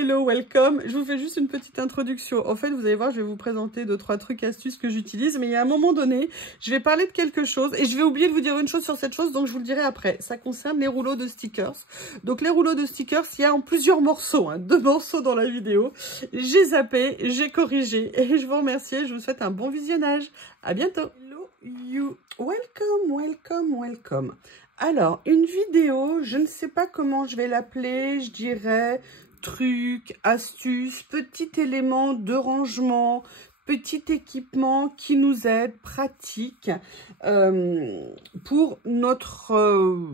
hello, welcome. Je vous fais juste une petite introduction. En fait, vous allez voir, je vais vous présenter 2-3 trucs, astuces que j'utilise. Mais il y a un moment donné, je vais parler de quelque chose et je vais oublier de vous dire une chose sur cette chose, donc je vous le dirai après. Ça concerne les rouleaux de stickers. Donc les rouleaux de stickers, il y a en plusieurs morceaux, 2 morceaux dans la vidéo. J'ai zappé, j'ai corrigé et je vous remercie. Je vous souhaite un bon visionnage. À bientôt. Hello you, welcome, welcome, welcome. Alors, une vidéo, je ne sais pas comment je vais l'appeler, je dirais truc, astuce, petit élément de rangement, petit équipement qui nous aide, pratique, pour notre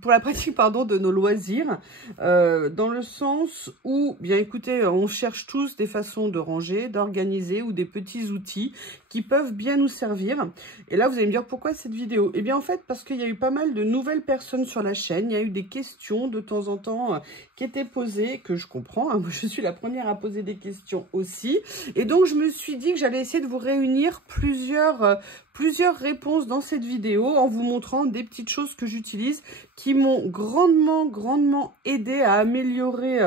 pour la pratique de nos loisirs, dans le sens où, bien écoutez, on cherche tous des façons de ranger, d'organiser ou des petits outils qui peuvent bien nous servir. Et là, vous allez me dire pourquoi cette vidéo? Eh bien, en fait, parce qu'il y a eu pas mal de nouvelles personnes sur la chaîne. Il y a eu des questions de temps en temps qui étaient posées, que je comprends. Moi, je suis la première à poser des questions aussi. Et donc, je me suis dit que j'allais essayer de vous réunir plusieurs réponses dans cette vidéo en vous montrant des petites choses que j'utilise qui m'ont grandement aidé à améliorer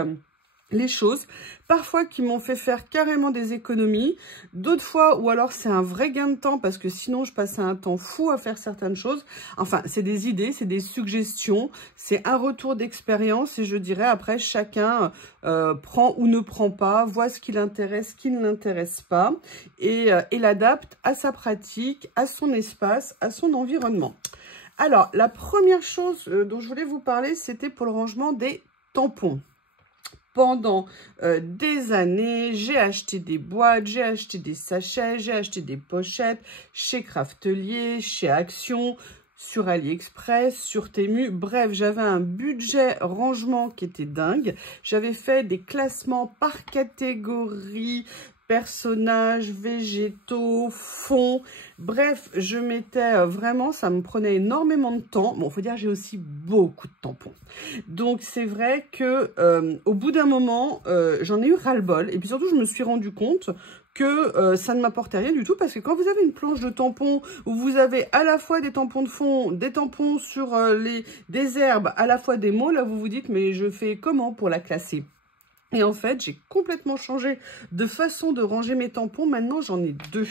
les choses, parfois qui m'ont fait faire carrément des économies, d'autres fois ou alors c'est un vrai gain de temps parce que sinon je passais un temps fou à faire certaines choses. Enfin, c'est des idées, c'est des suggestions, c'est un retour d'expérience et je dirais après chacun prend ou ne prend pas, voit ce qui l'intéresse, ce qui ne l'intéresse pas et l'adapte à sa pratique, à son espace, à son environnement. Alors, la première chose dont je voulais vous parler, c'était pour le rangement des tampons. Pendant des années, j'ai acheté des boîtes, j'ai acheté des sachets, j'ai acheté des pochettes chez Craftelier, chez Action, sur AliExpress, sur Temu. Bref, j'avais un budget rangement qui était dingue. J'avais fait des classements par catégorie, personnages, végétaux, fonds. Bref, je mettais vraiment, ça me prenait énormément de temps. Bon, faut dire, j'ai aussi beaucoup de tampons. Donc, c'est vrai que au bout d'un moment, j'en ai eu ras-le-bol. Et puis surtout, je me suis rendu compte que ça ne m'apportait rien du tout. Parce que quand vous avez une planche de tampons où vous avez à la fois des tampons de fond, des tampons sur des herbes, à la fois des mots, là, vous vous dites, mais je fais comment pour la classer ? Et en fait, j'ai complètement changé de façon de ranger mes tampons. Maintenant, j'en ai 2.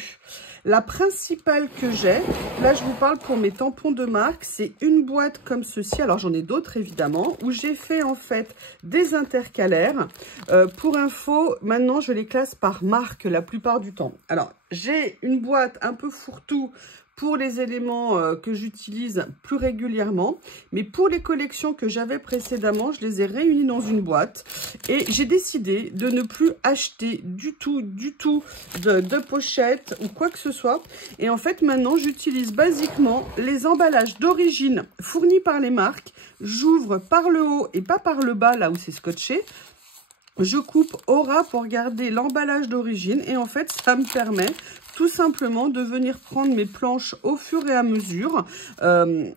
La principale que j'ai, là, je vous parle pour mes tampons de marque, c'est une boîte comme ceci. Alors, j'en ai d'autres, évidemment, où j'ai fait, en fait, des intercalaires. Pour info, maintenant, je les classe par marque la plupart du temps. Alors, j'ai une boîte un peu fourre-tout pour les éléments que j'utilise plus régulièrement. Mais pour les collections que j'avais précédemment, je les ai réunies dans une boîte. Et j'ai décidé de ne plus acheter du tout de pochettes ou quoi que ce soit. Et en fait, maintenant, j'utilise basiquement les emballages d'origine fournis par les marques. J'ouvre par le haut et pas par le bas, là où c'est scotché. Je coupe au ras pour garder l'emballage d'origine. Et en fait, ça me permet tout simplement de venir prendre mes planches au fur et à mesure.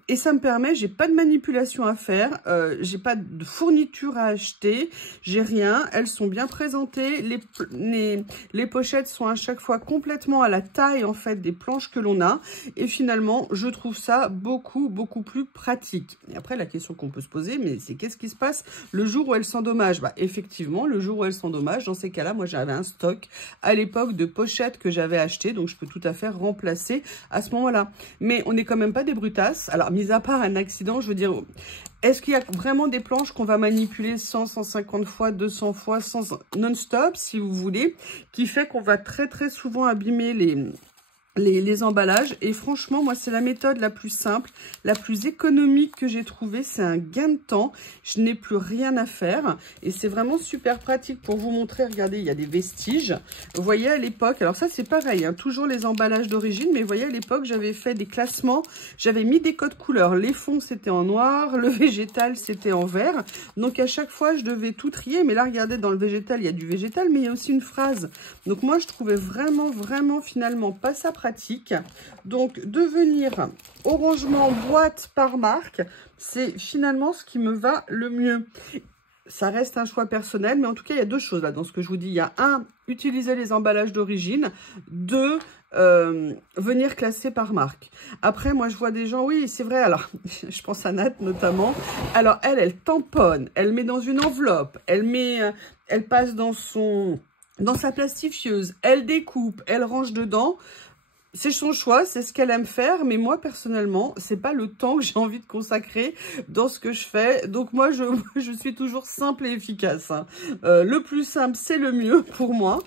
Et ça me permet, j'ai pas de manipulation à faire, j'ai pas de fourniture à acheter, j'ai rien. Elles sont bien présentées. Les pochettes sont à chaque fois complètement à la taille en fait des planches que l'on a. Et finalement, je trouve ça beaucoup plus pratique. Et après, la question qu'on peut se poser, mais c'est qu'est-ce qui se passe le jour où elles s'endommagent? Bah, effectivement, le jour où elles s'endommagent, dans ces cas-là, moi j'avais un stock à l'époque de pochettes que j'avais acheté. Donc, je peux tout à fait remplacer à ce moment-là. Mais on n'est quand même pas des brutasses. Alors, mis à part un accident, je veux dire, est-ce qu'il y a vraiment des planches qu'on va manipuler 100, 150 fois, 200 fois, non-stop, si vous voulez, qui fait qu'on va très souvent abîmer les emballages? Et franchement, moi, c'est la méthode la plus simple, la plus économique que j'ai trouvée. C'est un gain de temps. Je n'ai plus rien à faire. Et c'est vraiment super pratique pour vous montrer. Regardez, il y a des vestiges. Vous voyez, à l'époque, alors ça, c'est pareil, toujours les emballages d'origine. Mais vous voyez, à l'époque, j'avais fait des classements. J'avais mis des codes couleurs. Les fonds, c'était en noir. Le végétal, c'était en vert. Donc, à chaque fois, je devais tout trier. Mais là, regardez, dans le végétal, il y a du végétal, mais il y a aussi une phrase. Donc, moi, je trouvais vraiment, finalement, pas ça pratique. Donc, de venir au rangement boîte par marque, c'est finalement ce qui me va le mieux. ça reste un choix personnel, mais en tout cas, il y a deux choses là dans ce que je vous dis. Il y a un, utiliser les emballages d'origine. Deux, venir classer par marque. Après, moi, je vois des gens, oui, c'est vrai, alors, je pense à Nat notamment. Alors, elle tamponne, elle met dans une enveloppe, elle passe dans sa plastifieuse, elle découpe, elle range dedans. C'est son choix, c'est ce qu'elle aime faire, mais moi, personnellement, c'est pas le temps que j'ai envie de consacrer dans ce que je fais. Donc, moi, je suis toujours simple et efficace. Hein. Le plus simple, c'est le mieux pour moi.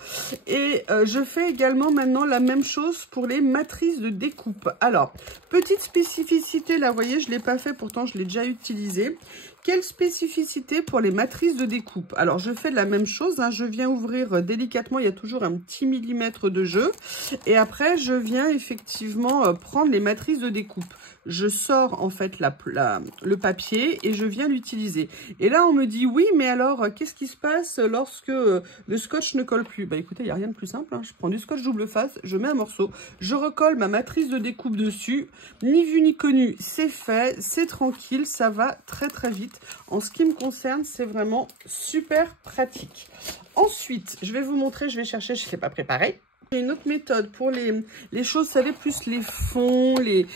Et je fais également maintenant la même chose pour les matrices de découpe. Alors, petite spécificité, là, vous voyez, je ne l'ai pas fait, pourtant, je l'ai déjà utilisé. Quelle spécificité pour les matrices de découpe? Alors, je fais la même chose. Hein, je viens ouvrir délicatement. Il y a toujours un petit millimètre de jeu. Et après, je viens effectivement prendre les matrices de découpe. Je sors en fait le papier et je viens l'utiliser. Et là, on me dit, oui, mais alors, qu'est-ce qui se passe lorsque le scotch ne colle plus? Bah écoutez, il n'y a rien de plus simple. Hein. Je prends du scotch double face, je mets un morceau, je recolle ma matrice de découpe dessus. Ni vu ni connu, c'est fait, c'est tranquille, ça va très très vite. En ce qui me concerne, c'est vraiment super pratique. Ensuite, je vais vous montrer, je vais chercher, je ne l'ai pas préparé. J'ai une autre méthode pour les choses, vous savez, plus les fonds, les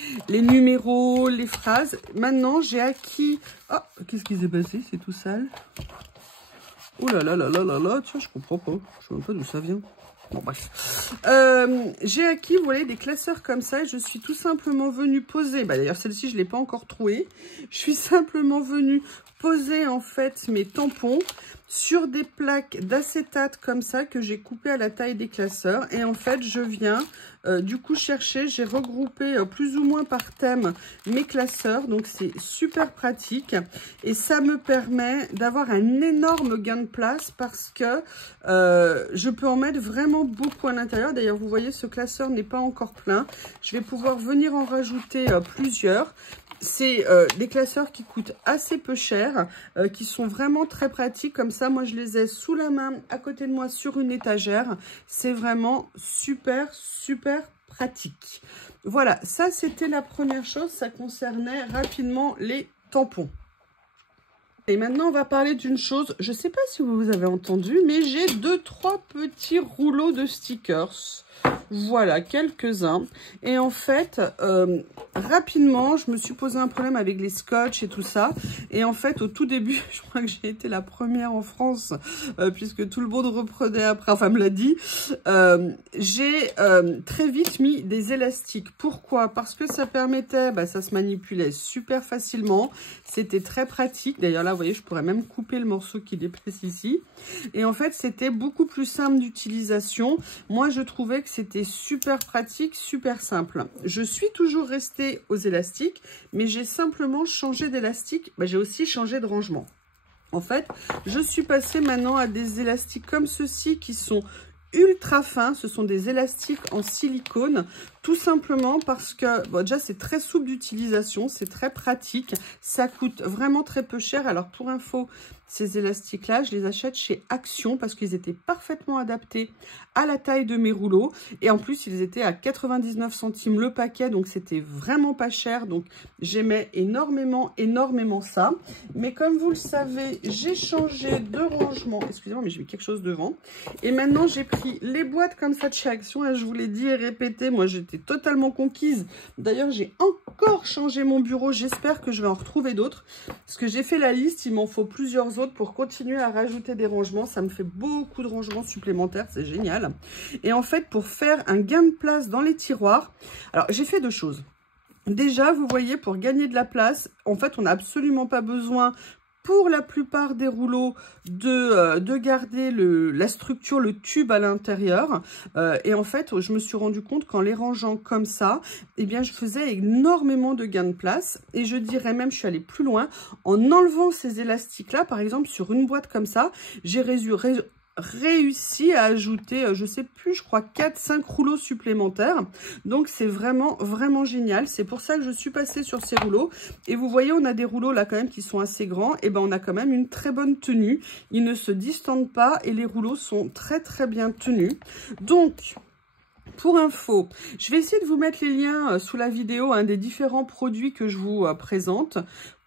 numéros, les phrases. Maintenant, j'ai acquis... Oh, qu'est-ce qui s'est passé? C'est tout sale. Oh là là là là là là, tiens, je comprends pas. Je sais même pas d'où ça vient. Bon, bref. J'ai acquis, vous voyez, des classeurs comme ça. Et je suis tout simplement venue poser... Bah, d'ailleurs, celle-ci, je ne l'ai pas encore trouée. Je suis simplement venue poser, en fait, mes tampons sur des plaques d'acétate comme ça que j'ai coupé à la taille des classeurs. Et en fait, je viens du coup chercher, j'ai regroupé plus ou moins par thème mes classeurs. Donc, c'est super pratique. Et ça me permet d'avoir un énorme gain de place parce que je peux en mettre vraiment beaucoup à l'intérieur. D'ailleurs, vous voyez, ce classeur n'est pas encore plein. Je vais pouvoir venir en rajouter plusieurs. C'est des classeurs qui coûtent assez peu cher, qui sont vraiment très pratiques. Comme ça, moi, je les ai sous la main, à côté de moi, sur une étagère. C'est vraiment super, super pratique. Voilà, ça, c'était la première chose. Ça concernait rapidement les tampons. Et maintenant, on va parler d'une chose. Je ne sais pas si vous avez entendu, mais j'ai 2-3 petits rouleaux de stickers. Voilà, quelques-uns. Et en fait, rapidement, je me suis posé un problème avec les scotch et tout ça. Et en fait, au tout début, je crois que j'ai été la première en France, puisque tout le monde reprenait après, enfin me l'a dit. J'ai très vite mis des élastiques. Pourquoi? Parce que ça permettait, ça se manipulait super facilement. C'était très pratique. D'ailleurs, là, vous voyez, je pourrais même couper le morceau qui dépasse ici. Et en fait, c'était beaucoup plus simple d'utilisation. Moi, je trouvais que c'était super pratique, super simple. Je suis toujours restée aux élastiques, mais j'ai simplement changé d'élastique. J'ai aussi changé de rangement. En fait, je suis passée maintenant à des élastiques comme ceux-ci qui sont ultra fins. Ce sont des élastiques en silicone, tout simplement parce que, déjà, c'est très souple d'utilisation, c'est très pratique. Ça coûte vraiment très peu cher. Alors, pour info, ces élastiques-là, je les achète chez Action parce qu'ils étaient parfaitement adaptés à la taille de mes rouleaux. Et en plus, ils étaient à 99 centimes le paquet, donc c'était vraiment pas cher. Donc, j'aimais énormément, énormément ça. Mais comme vous le savez, j'ai changé de rangement. Excusez-moi, mais j'ai mis quelque chose devant. Et maintenant, j'ai pris les boîtes comme ça de chez Action. Là, je vous l'ai dit et répété, moi, j'étais totalement conquise. D'ailleurs, j'ai encore changé mon bureau. J'espère que je vais en retrouver d'autres. Parce que j'ai fait la liste, il m'en faut plusieurs autres pour continuer à rajouter des rangements. Ça me fait beaucoup de rangements supplémentaires, c'est génial. Et en fait, pour faire un gain de place dans les tiroirs, alors j'ai fait deux choses. Déjà, vous voyez, pour gagner de la place, en fait, on n'a absolument pas besoin, pour la plupart des rouleaux, de garder la structure, le tube à l'intérieur. Et en fait, je me suis rendu compte qu'en les rangeant comme ça, eh bien, je faisais énormément de gains de place. Et je dirais même, je suis allée plus loin, en enlevant ces élastiques-là, par exemple, sur une boîte comme ça, j'ai réussi à ajouter, je sais plus, je crois 4-5 rouleaux supplémentaires. Donc c'est vraiment vraiment génial. C'est pour ça que je suis passée sur ces rouleaux. Et vous voyez, on a des rouleaux là quand même qui sont assez grands. Et ben on a quand même une très bonne tenue. Ils ne se distendent pas et les rouleaux sont très très bien tenus. Donc pour info, je vais essayer de vous mettre les liens sous la vidéo des différents produits que je vous présente.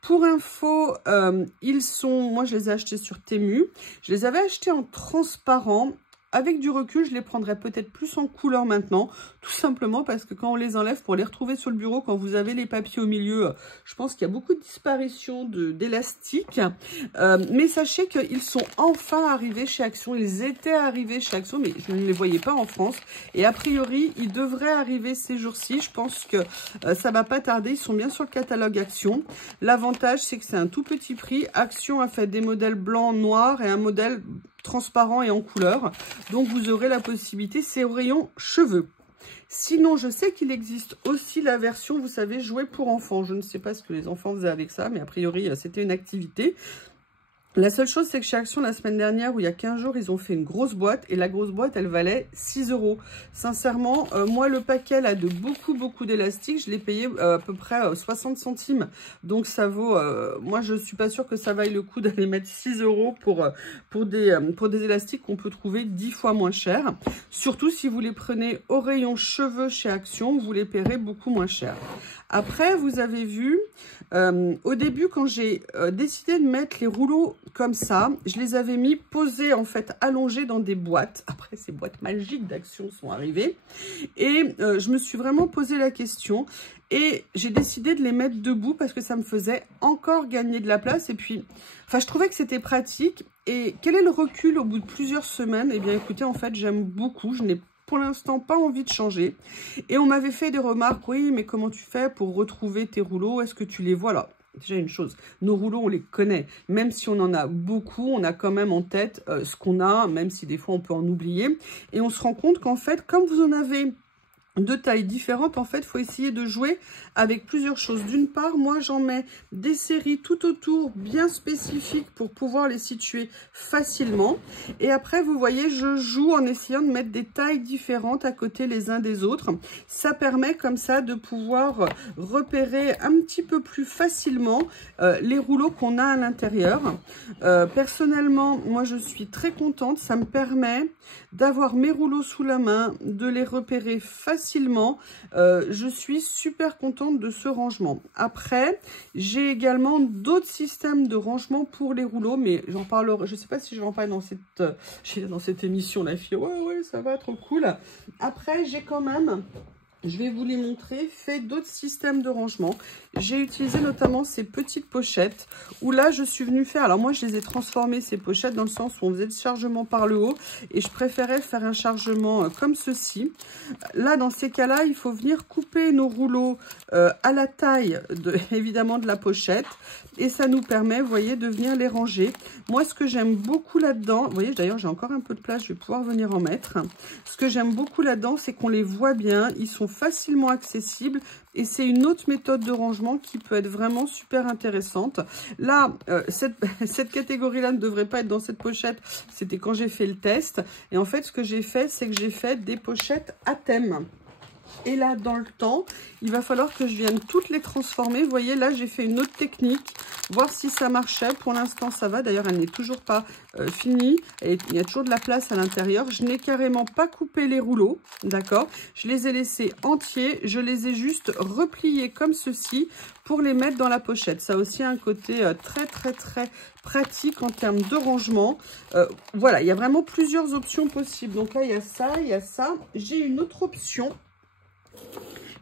Pour info, moi je les ai achetés sur Temu. Je les avais achetés en transparent. Avec du recul, je les prendrais peut-être plus en couleur maintenant, tout simplement parce que quand on les enlève pour les retrouver sur le bureau, quand vous avez les papiers au milieu, je pense qu'il y a beaucoup de disparition d'élastique. Mais sachez qu'ils sont enfin arrivés chez Action. Ils étaient arrivés chez Action, mais je ne les voyais pas en France. Et a priori, ils devraient arriver ces jours-ci. Je pense que ça va pas tarder. Ils sont bien sur le catalogue Action. L'avantage, c'est que c'est un tout petit prix. Action a fait des modèles blancs, noirs et un modèle transparent et en couleur. Donc, vous aurez la possibilité, c'est au rayon cheveux. Sinon, je sais qu'il existe aussi la version, vous savez, jouets pour enfants. Je ne sais pas ce que les enfants faisaient avec ça, mais a priori, c'était une activité. La seule chose, c'est que chez Action, la semaine dernière, ou il y a 15 jours, ils ont fait une grosse boîte. Et la grosse boîte, elle valait 6 €. Sincèrement, moi, le paquet là, de beaucoup d'élastique, je l'ai payé à peu près 60 centimes. Donc, ça vaut... moi, je ne suis pas sûre que ça vaille le coup d'aller mettre 6 € pour des élastiques qu'on peut trouver 10 fois moins cher. Surtout si vous les prenez au rayon cheveux chez Action, vous les paierez beaucoup moins cher. Après, vous avez vu, au début, quand j'ai décidé de mettre les rouleaux comme ça, je les avais mis posés, en fait, allongés dans des boîtes. Après, ces boîtes magiques d'Action sont arrivées. Et je me suis vraiment posé la question. Et j'ai décidé de les mettre debout parce que ça me faisait encore gagner de la place. Et puis, enfin, je trouvais que c'était pratique. Et quel est le recul au bout de plusieurs semaines? Eh bien, écoutez, en fait, j'aime beaucoup. Je n'ai pour l'instant pas envie de changer. Et on m'avait fait des remarques, oui, mais comment tu fais pour retrouver tes rouleaux? Est-ce que tu les vois là? Déjà une chose, nos rouleaux, on les connaît. Même si on en a beaucoup, on a quand même en tête ce qu'on a, même si des fois on peut en oublier. Et on se rend compte qu'en fait, comme vous en avez de tailles différentes, en fait, il faut essayer de jouer avec plusieurs choses. D'une part, moi, j'en mets des séries tout autour, bien spécifiques pour pouvoir les situer facilement. Et après, vous voyez, je joue en essayant de mettre des tailles différentes à côté les uns des autres. Ça permet comme ça de pouvoir repérer un petit peu plus facilement les rouleaux qu'on a à l'intérieur. Personnellement, moi, je suis très contente. Ça me permet d'avoir mes rouleaux sous la main, de les repérer facilement. Je suis super contente de ce rangement. Après, j'ai également d'autres systèmes de rangement pour les rouleaux, mais j'en parlerai, je sais pas si je vais en parler dans cette émission, la fille, ouais, ça va, trop cool. Après, j'ai quand même... Je vais vous les montrer, fait d'autres systèmes de rangement. J'ai utilisé notamment ces petites pochettes où là, je suis venue faire... Alors moi, je les ai transformées, ces pochettes, dans le sens où on faisait le chargement par le haut. Et je préférais faire un chargement comme ceci. Là, dans ces cas-là, il faut venir couper nos rouleaux à la taille, évidemment, de la pochette. Et ça nous permet, vous voyez, de venir les ranger. Moi, ce que j'aime beaucoup là-dedans... Vous voyez, d'ailleurs, j'ai encore un peu de place, je vais pouvoir venir en mettre. Ce que j'aime beaucoup là-dedans, c'est qu'on les voit bien. Ils sont facilement accessibles et c'est une autre méthode de rangement qui peut être vraiment super intéressante. Là, cette catégorie-là ne devrait pas être dans cette pochette. C'était quand j'ai fait le test. Et en fait, ce que j'ai fait, c'est que j'ai fait des pochettes à thème. Et là, dans le temps, il va falloir que je vienne toutes les transformer. Vous voyez, là, j'ai fait une autre technique, voir si ça marchait. Pour l'instant, ça va. D'ailleurs, elle n'est toujours pas finie. Et il y a toujours de la place à l'intérieur. Je n'ai carrément pas coupé les rouleaux, d'accord? Je les ai laissés entiers. Je les ai juste repliés comme ceci pour les mettre dans la pochette. Ça a aussi un côté très pratique en termes de rangement. Voilà, il y a vraiment plusieurs options possibles. Donc là, il y a ça, il y a ça. J'ai une autre option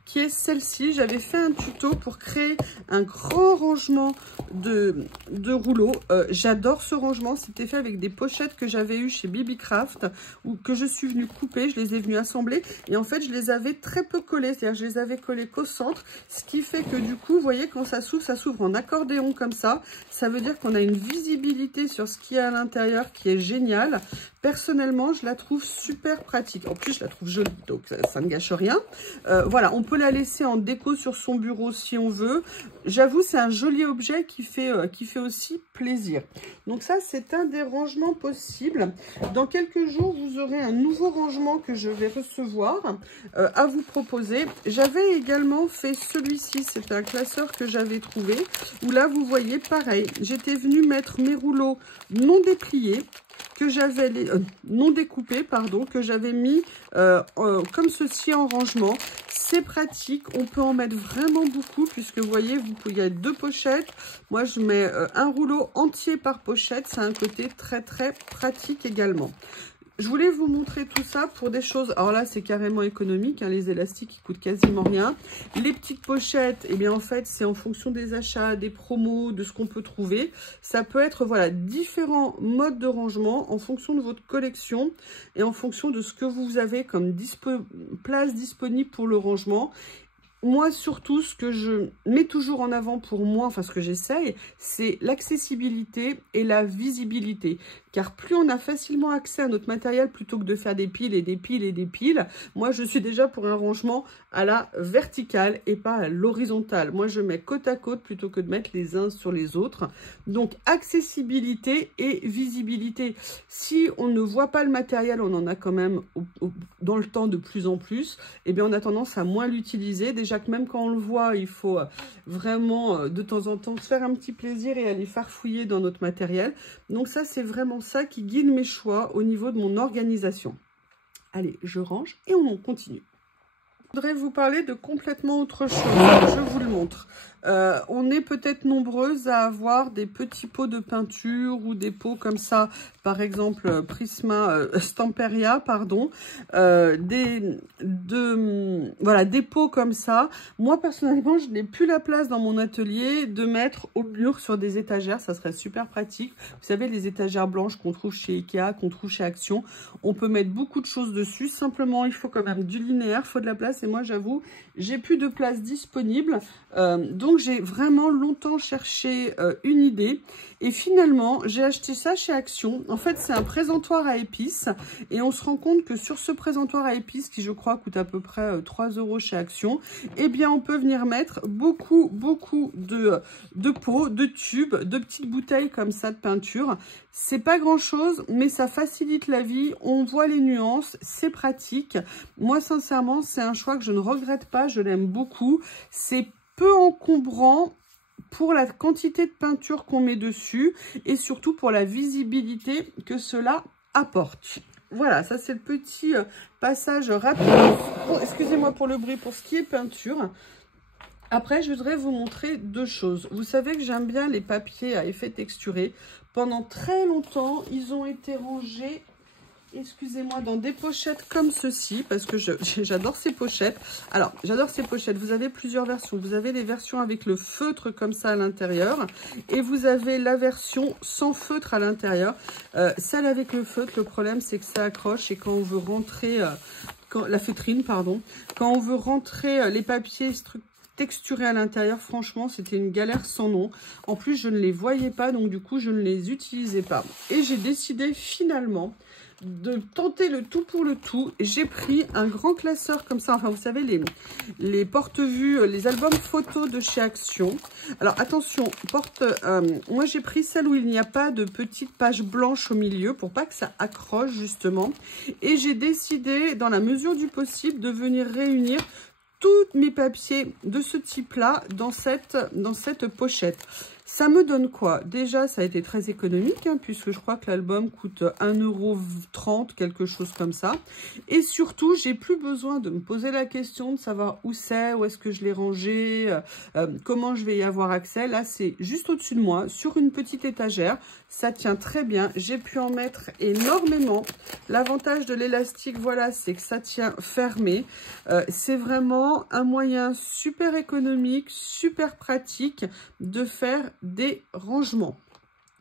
qui est celle-ci. J'avais fait un tuto pour créer un grand rangement de rouleaux. J'adore ce rangement. C'était fait avec des pochettes que j'avais eues chez BB-Craft ou que je suis venue couper. Je les ai venues assembler et en fait, je les avais très peu collées. C'est-à-dire, je les avais collées qu'au centre, ce qui fait que du coup, vous voyez, quand ça s'ouvre en accordéon comme ça. Ça veut dire qu'on a une visibilité sur ce qu'il y a à l'intérieur qui est géniale. Personnellement, je la trouve super pratique. En plus, je la trouve jolie, donc ça ne gâche rien. Voilà, on peut la laisser en déco sur son bureau si on veut. J'avoue, c'est un joli objet qui fait aussi plaisir. Donc ça, c'est un des rangements possibles. Dans quelques jours, vous aurez un nouveau rangement que je vais recevoir à vous proposer. J'avais également fait celui-ci. C'est un classeur que j'avais trouvé. Où là, vous voyez, pareil, j'étais venue mettre mes rouleaux non dépliés que j'avais non découpés, pardon, que j'avais mis comme ceci en rangement. C'est pratique, on peut en mettre vraiment beaucoup puisque vous voyez, il y a 2 pochettes. Moi, je mets un rouleau entier par pochette. C'est un côté très, très pratique également. Je voulais vous montrer tout ça pour des choses. Alors là, c'est carrément économique. Hein, les élastiques, ils coûtent quasiment rien. Les petites pochettes, eh bien, en fait, c'est en fonction des achats, des promos, de ce qu'on peut trouver. Ça peut être, voilà, différents modes de rangement en fonction de votre collection et en fonction de ce que vous avez comme place disponible pour le rangement. Moi, surtout, ce que je mets toujours en avant pour moi, enfin ce que j'essaye, c'est l'accessibilité et la visibilité. Car plus on a facilement accès à notre matériel plutôt que de faire des piles et des piles et des piles, moi je suis déjà pour un rangement à la verticale et pas à l'horizontale. Moi je mets côte à côte plutôt que de mettre les uns sur les autres. Donc accessibilité et visibilité. Si on ne voit pas le matériel, on en a quand même dans le temps de plus en plus, eh bien on a tendance à moins l'utiliser. Déjà que même quand on le voit, il faut vraiment de temps en temps se faire un petit plaisir et aller farfouiller dans notre matériel. Donc ça, c'est vraiment ça qui guide mes choix au niveau de mon organisation. Allez, je range et on continue. Je voudrais vous parler de complètement autre chose. Je vous le montre. On est peut-être nombreuses à avoir des petits pots de peinture ou des pots comme ça, par exemple Prisma Stamperia, pardon, voilà, des pots comme ça. Moi personnellement, je n'ai plus la place dans mon atelier de mettre au mur sur des étagères, ça serait super pratique. Vous savez, les étagères blanches qu'on trouve chez Ikea, qu'on trouve chez Action, on peut mettre beaucoup de choses dessus. Simplement, il faut quand même du linéaire, il faut de la place. Et moi, j'avoue, j'ai plus de place disponible. Donc, j'ai vraiment longtemps cherché une idée. Et finalement, j'ai acheté ça chez Action. En fait, c'est un présentoir à épices. Et on se rend compte que sur ce présentoir à épices, qui je crois coûte à peu près 3 € chez Action, eh bien, on peut venir mettre beaucoup de pots, de tubes, de petites bouteilles comme ça de peinture. C'est pas grand chose, mais ça facilite la vie. On voit les nuances, c'est pratique. Moi, sincèrement, c'est un choix que je ne regrette pas. Je l'aime beaucoup. C'est peu encombrant pour la quantité de peinture qu'on met dessus et surtout pour la visibilité que cela apporte. Voilà, ça c'est le petit passage rapide. Oh, excusez-moi pour le bruit, pour ce qui est peinture. Après, je voudrais vous montrer 2 choses. Vous savez que j'aime bien les papiers à effet texturé. Pendant très longtemps, ils ont été rangés, excusez-moi, dans des pochettes comme ceci, parce que j'adore ces pochettes. Alors, j'adore ces pochettes. Vous avez plusieurs versions. Vous avez les versions avec le feutre comme ça à l'intérieur, et vous avez la version sans feutre à l'intérieur. Celle avec le feutre, le problème, c'est que ça accroche, et quand on veut rentrer, la feutrine, pardon, quand on veut rentrer les papiers texturés à l'intérieur, franchement, c'était une galère sans nom. En plus, je ne les voyais pas, donc du coup, je ne les utilisais pas. Et j'ai décidé finalement de tenter le tout pour le tout. J'ai pris un grand classeur comme ça. Enfin, vous savez, les porte-vues, les albums photos de chez Action. Alors, attention, moi, j'ai pris celle où il n'y a pas de petites pages blanches au milieu pour pas que ça accroche, justement. Et j'ai décidé, dans la mesure du possible, de venir réunir tous mes papiers de ce type-là dans cette pochette. Ça me donne quoi? Déjà, ça a été très économique, hein, puisque je crois que l'album coûte 1,30 €, quelque chose comme ça. Et surtout, j'ai plus besoin de me poser la question de savoir où c'est, où est-ce que je l'ai rangé, comment je vais y avoir accès. Là, c'est juste au-dessus de moi, sur une petite étagère. Ça tient très bien. J'ai pu en mettre énormément. L'avantage de l'élastique, voilà, c'est que ça tient fermé. C'est vraiment un moyen super économique, super pratique de faire des rangements.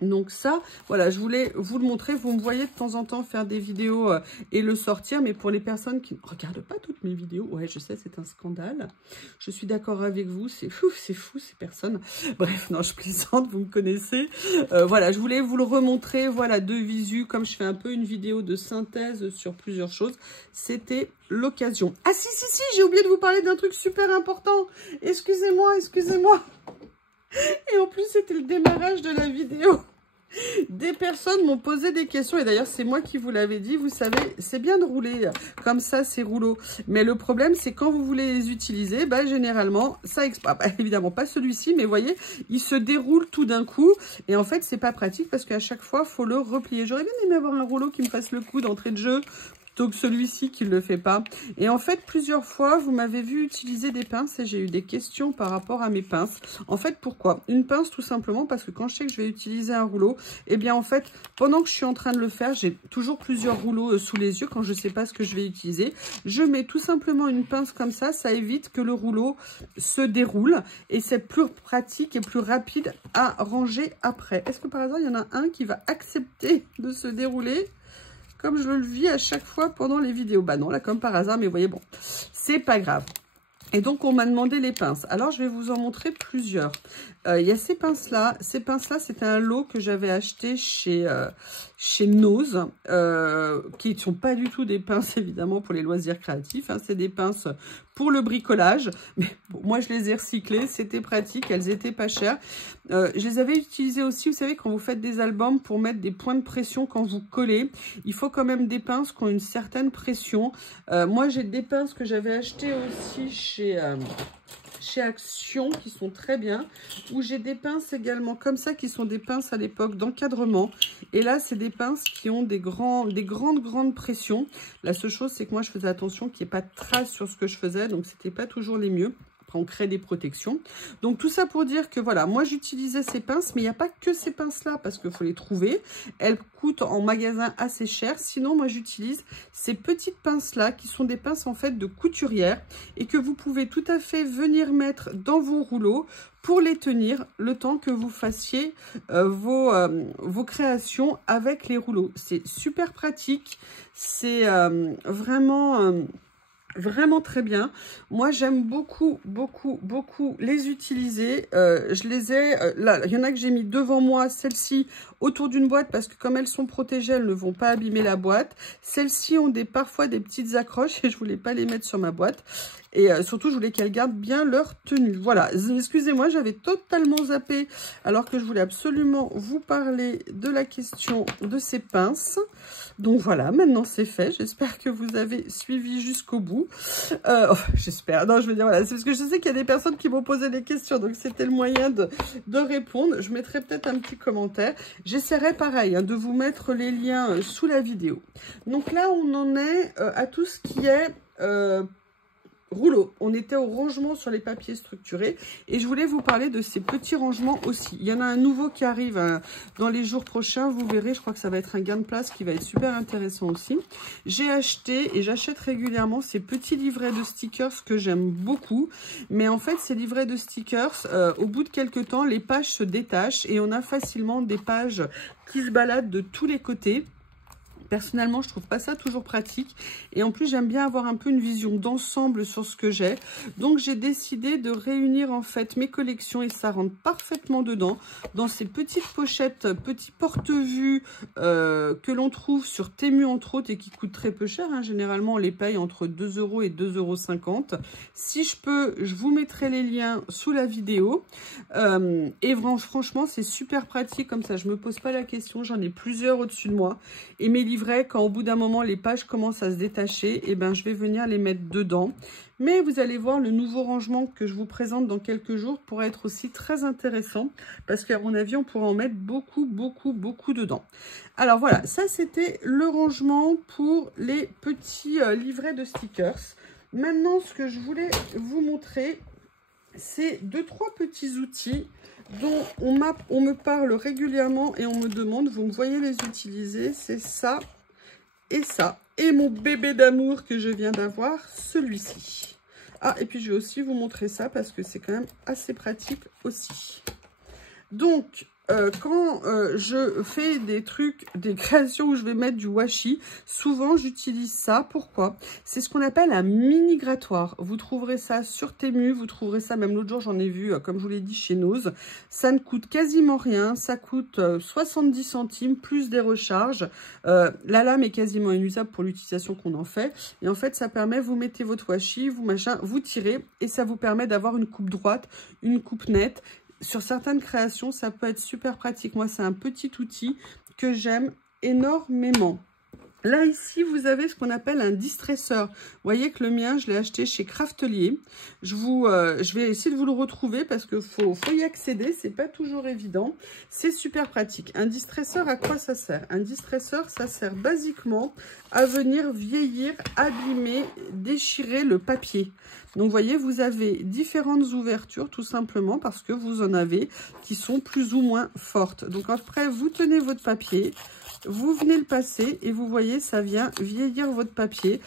Donc ça, voilà, je voulais vous le montrer. Vous me voyez de temps en temps faire des vidéos et le sortir. Mais pour les personnes qui ne regardent pas toutes mes vidéos, ouais, je sais, c'est un scandale. Je suis d'accord avec vous. C'est fou ces personnes. Bref, non, je plaisante, vous me connaissez. Voilà, je voulais vous le remontrer, voilà, de visu. Comme je fais un peu une vidéo de synthèse sur plusieurs choses, c'était l'occasion. Ah si, j'ai oublié de vous parler d'un truc super important. Excusez-moi. Et en plus, c'était le démarrage de la vidéo. Des personnes m'ont posé des questions, et d'ailleurs c'est moi qui vous l'avais dit, vous savez, c'est bien de rouler comme ça ces rouleaux, mais le problème c'est quand vous voulez les utiliser, bah, généralement, ça évidemment pas celui-ci, mais vous voyez, il se déroule tout d'un coup, et en fait c'est pas pratique parce qu'à chaque fois, il faut le replier. J'aurais bien aimé avoir un rouleau qui me fasse le coup d'entrée de jeu, plutôt que celui-ci qui ne le fait pas. Et en fait, plusieurs fois, vous m'avez vu utiliser des pinces et j'ai eu des questions par rapport à mes pinces. En fait, pourquoi? Une pince, tout simplement, parce que quand je sais que je vais utiliser un rouleau, eh bien, en fait, pendant que je suis en train de le faire, j'ai toujours plusieurs rouleaux sous les yeux quand je ne sais pas ce que je vais utiliser. Je mets tout simplement une pince comme ça évite que le rouleau se déroule et c'est plus pratique et plus rapide à ranger après. Est-ce que par hasard, il y en a un qui va accepter de se dérouler comme je le vis à chaque fois pendant les vidéos? Bah non, là, comme par hasard, mais vous voyez, bon, c'est pas grave. Et donc, on m'a demandé les pinces. Alors, je vais vous en montrer plusieurs. Il y a ces pinces-là. Ces pinces-là, c'était un lot que j'avais acheté chez Nose, qui ne sont pas du tout des pinces, évidemment, pour les loisirs créatifs. Hein. C'est des pinces pour le bricolage. Mais bon, moi, je les ai recyclées. C'était pratique. Elles étaient pas chères. Je les avais utilisées aussi, vous savez, quand vous faites des albums pour mettre des points de pression quand vous collez. Il faut quand même des pinces qui ont une certaine pression. Moi, j'ai des pinces que j'avais achetées aussi chez Action qui sont très bien, où j'ai des pinces également comme ça qui sont des pinces à l'époque d'encadrement, et là c'est des pinces qui ont des grandes pressions. La seule chose c'est que moi je faisais attention qu'il n'y ait pas de traces sur ce que je faisais, donc c'était pas toujours les mieux. Après on crée des protections, donc tout ça pour dire que voilà, moi j'utilisais ces pinces, mais il n'y a pas que ces pinces là parce qu'il faut les trouver, elles coûtent en magasin assez cher. Sinon moi j'utilise ces petites pinces là qui sont des pinces en fait de couturière et que vous pouvez tout à fait venir mettre dans vos rouleaux pour les tenir le temps que vous fassiez vos créations avec les rouleaux. C'est super pratique, c'est vraiment très bien. Moi, j'aime beaucoup les utiliser. Je les ai... là, il y en a que j'ai mis devant moi. Celles-ci autour d'une boîte parce que comme elles sont protégées, elles ne vont pas abîmer la boîte. Celles-ci ont parfois des petites accroches et je voulais pas les mettre sur ma boîte. Et surtout, je voulais qu'elles gardent bien leur tenue. Voilà, excusez-moi, j'avais totalement zappé alors que je voulais absolument vous parler de la question de ces pinces. Donc voilà, maintenant c'est fait. J'espère que vous avez suivi jusqu'au bout. J'espère. Non, je veux dire, voilà, c'est parce que je sais qu'il y a des personnes qui m'ont posé des questions, donc c'était le moyen de répondre. Je mettrai peut-être un petit commentaire. J'essaierai pareil hein, de vous mettre les liens sous la vidéo. Donc là, on en est à tout ce qui est... rouleau. On était au rangement sur les papiers structurés et je voulais vous parler de ces petits rangements aussi. Il y en a un nouveau qui arrive dans les jours prochains, vous verrez, je crois que ça va être un gain de place qui va être super intéressant aussi. J'ai acheté et j'achète régulièrement ces petits livrets de stickers que j'aime beaucoup, mais en fait ces livrets de stickers, au bout de quelques temps, les pages se détachent et on a facilement des pages qui se baladent de tous les côtés. Personnellement, je trouve pas ça toujours pratique. Et en plus, j'aime bien avoir un peu une vision d'ensemble sur ce que j'ai. Donc, j'ai décidé de réunir en fait mes collections et ça rentre parfaitement dedans. Dans ces petites pochettes, petits porte-vue que l'on trouve sur Temu entre autres et qui coûtent très peu cher. Hein. Généralement, on les paye entre 2 € et 2,50 €. Si je peux, je vous mettrai les liens sous la vidéo. Et franchement, c'est super pratique. Comme ça, je me pose pas la question. J'en ai plusieurs au-dessus de moi. Et mes livrets, quand au bout d'un moment les pages commencent à se détacher, et ben je vais venir les mettre dedans. Mais vous allez voir, le nouveau rangement que je vous présente dans quelques jours pourrait être aussi très intéressant parce qu'à mon avis on pourra en mettre beaucoup dedans. Alors voilà, ça c'était le rangement pour les petits livrets de stickers. Maintenant, ce que je voulais vous montrer, c'est 2-3 petits outils dont on me parle régulièrement et on me demande, vous me voyez les utiliser, c'est ça et ça. Et mon bébé d'amour que je viens d'avoir, celui-ci. Ah, et puis je vais aussi vous montrer ça parce que c'est quand même assez pratique aussi. Donc, quand je fais des trucs, des créations où je vais mettre du washi, souvent j'utilise ça. Pourquoi? C'est ce qu'on appelle un mini grattoir. Vous trouverez ça sur Temu, vous trouverez ça, même l'autre jour j'en ai vu, comme je vous l'ai dit, chez Nose. Ça ne coûte quasiment rien, ça coûte 70 centimes plus des recharges. La lame est quasiment inusable pour l'utilisation qu'on en fait. Et en fait, ça permet, vous mettez votre washi, vous tirez et ça vous permet d'avoir une coupe droite, une coupe nette. sur certaines créations, ça peut être super pratique. Moi, c'est un petit outil que j'aime énormément. Là, ici, vous avez ce qu'on appelle un distresseur. Vous voyez que le mien, je l'ai acheté chez Craftelier. Je vais essayer de vous le retrouver parce qu'il faut y accéder. C'est pas toujours évident. C'est super pratique. Un distresseur, à quoi ça sert? Un distresseur, ça sert basiquement à venir vieillir, abîmer, déchirer le papier. Donc, vous voyez, vous avez différentes ouvertures, tout simplement parce que vous en avez qui sont plus ou moins fortes. Donc, après, vous tenez votre papier. Vous venez le passer et vous voyez, ça vient vieillir votre papier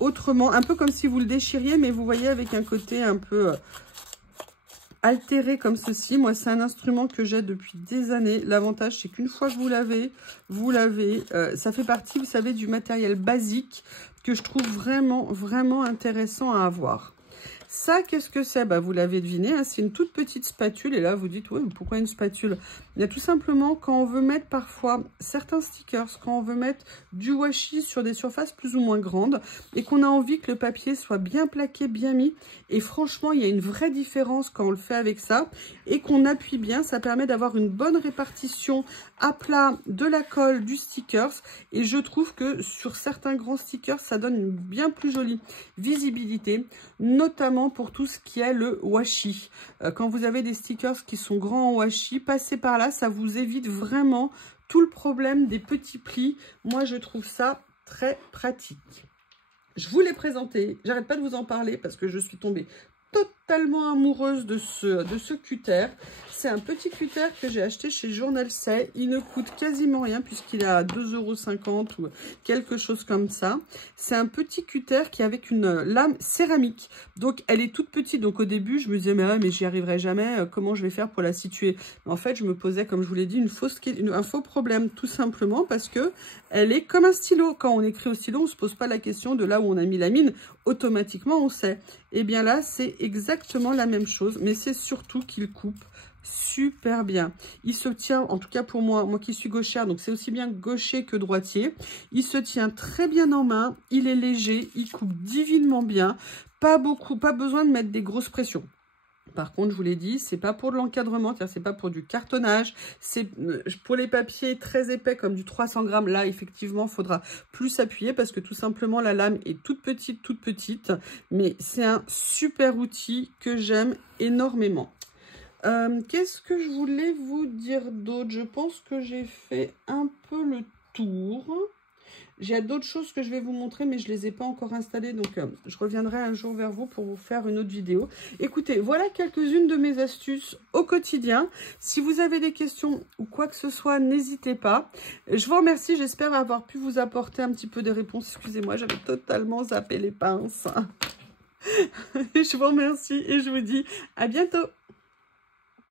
autrement, un peu comme si vous le déchiriez, mais vous voyez avec un côté un peu altéré comme ceci. Moi, c'est un instrument que j'ai depuis des années. L'avantage, c'est qu'une fois que vous l'avez, ça fait partie, vous savez, du matériel basique que je trouve vraiment, vraiment intéressant à avoir. Ça, qu'est-ce que c'est? Bah, vous l'avez deviné, hein, c'est une toute petite spatule. Et là, vous dites, oui, pourquoi une spatule? Il y a tout simplement, quand on veut mettre parfois certains stickers, quand on veut mettre du washi sur des surfaces plus ou moins grandes et qu'on a envie que le papier soit bien plaqué, bien mis. Et franchement, il y a une vraie différence quand on le fait avec ça et qu'on appuie bien. Ça permet d'avoir une bonne répartition à plat de la colle, du stickers. Et je trouve que sur certains grands stickers, ça donne une bien plus jolie visibilité, notamment pour tout ce qui est le washi. Quand vous avez des stickers qui sont grands en washi, passez par là, ça vous évite vraiment tout le problème des petits plis. Moi, je trouve ça très pratique. Je vous l'ai présenté, j'arrête pas de vous en parler parce que je suis tombée totalement amoureuse de ce cutter. C'est un petit cutter que j'ai acheté chez Journal C. Il ne coûte quasiment rien puisqu'il est à 2,50 € ou quelque chose comme ça. C'est un petit cutter qui est avec une lame céramique. Donc, elle est toute petite. Donc, au début, je me disais, mais j'y arriverai jamais. Comment je vais faire pour la situer? En fait, je me posais, comme je vous l'ai dit, un faux problème. Tout simplement parce que elle est comme un stylo. Quand on écrit au stylo, on ne se pose pas la question de là où on a mis la mine. Automatiquement, on sait. Et bien là, c'est exactement la même chose. Mais c'est surtout qu'il coupe super bien. Il se tient, en tout cas pour moi qui suis gauchère, donc c'est aussi bien gaucher que droitier. Il se tient très bien en main. Il est léger. Il coupe divinement bien. Pas besoin de mettre des grosses pressions. Par contre, je vous l'ai dit, c'est pas pour de l'encadrement, c'est pas pour du cartonnage, c'est pour les papiers très épais comme du 300 grammes. Là, effectivement, il faudra plus appuyer parce que tout simplement, la lame est toute petite. Mais c'est un super outil que j'aime énormément. Qu'est-ce que je voulais vous dire d'autre? Je pense que j'ai fait un peu le tour. J'ai d'autres choses que je vais vous montrer, mais je ne les ai pas encore installées. Donc, je reviendrai un jour vers vous pour vous faire une autre vidéo. Écoutez, voilà quelques-unes de mes astuces au quotidien. Si vous avez des questions ou quoi que ce soit, n'hésitez pas. Je vous remercie. J'espère avoir pu vous apporter un petit peu de réponses. Excusez-moi, j'avais totalement zappé les pinces. Je vous remercie et je vous dis à bientôt.